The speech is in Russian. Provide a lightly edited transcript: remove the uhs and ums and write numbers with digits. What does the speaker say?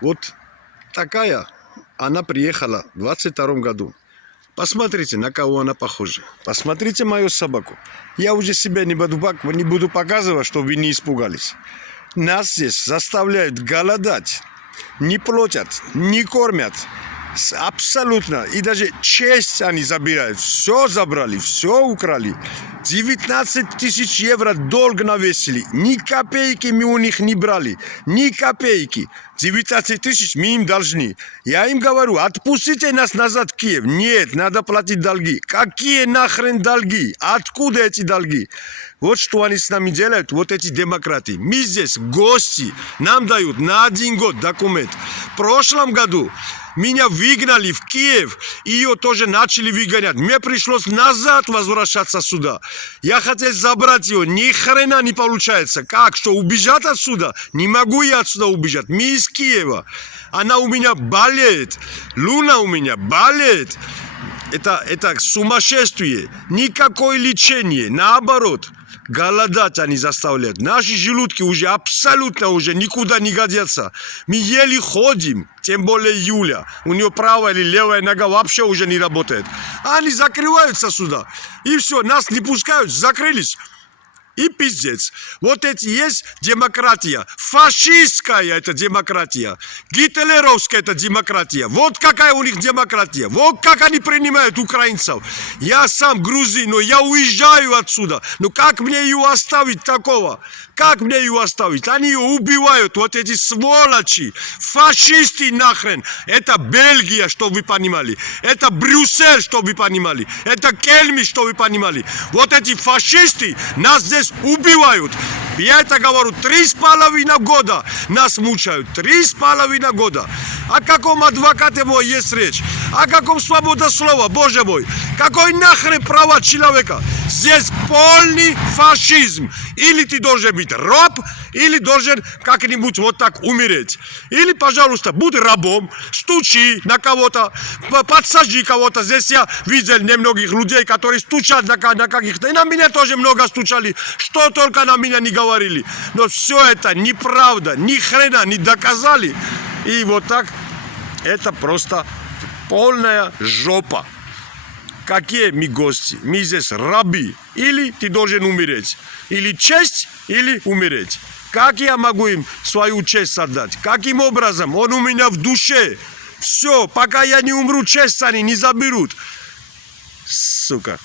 Вот такая она приехала в 22 году. Посмотрите, на кого она похожа. Посмотрите мою собаку. Я уже себя не буду показывать, чтобы вы не испугались. Нас здесь заставляют голодать. Не платят, не кормят. Абсолютно. И даже честь они забирают. Все забрали, все украли. 19 тысяч евро долг навесили. Ни копейки мы у них не брали. Ни копейки. 19 тысяч мы им должны. Я им говорю, отпустите нас назад в Киев. Нет, надо платить долги. Какие нахрен долги? Откуда эти долги? Вот что они с нами делают, вот эти демократы. Мы здесь гости. Нам дают на 1 год документ. В прошлом году меня выгнали в Киев, ее тоже начали выгонять. Мне пришлось назад возвращаться сюда. Я хотел забрать ее, ни хрена не получается. Как, что, убежать отсюда? Не могу я отсюда убежать. Мы из Киева. Она у меня болеет. Луна у меня болеет. Это сумасшествие. Никакое лечение. Наоборот. Голодать они заставляют. Наши желудки уже абсолютно уже никуда не годятся. Мы еле ходим, тем более Юля. У нее правая или левая нога вообще уже не работает. Они закрываются сюда. И все, нас не пускают, закрылись. И пиздец. Вот эти есть демократия. Фашистская это демократия. Гитлеровская это демократия. Вот какая у них демократия. Вот как они принимают украинцев. Я сам грузин, но я уезжаю отсюда. Но как мне ее оставить такого? Как мне ее оставить? Они ее убивают, вот эти сволочи. Фашисты нахрен. Это Бельгия, чтобы вы понимали. Это Брюссель, чтобы вы понимали. Это Кельми, чтобы вы понимали. Вот эти фашисты нас здесь убивают. Я это говорю, 3,5 года нас мучают. 3,5 года. О каком адвокате мой есть речь? О каком свобода слова, боже мой? Какой нахрен права человека? Здесь полный фашизм. Или ты должен быть раб, или должен как-нибудь вот так умереть. Или, пожалуйста, будь рабом, стучи на кого-то, подсажи кого-то. Здесь я видел немногих людей, которые стучат на каких-то. И на меня тоже много стучали. Что только на меня не говорили. Но все это неправда, ни хрена не доказали. И вот так, это просто полная жопа. Какие мы гости? Мы здесь рабы. Или ты должен умереть. Или честь, или умереть. Как я могу им свою честь отдать? Каким образом? Он у меня в душе. Все, пока я не умру, честь они не заберут. Сука.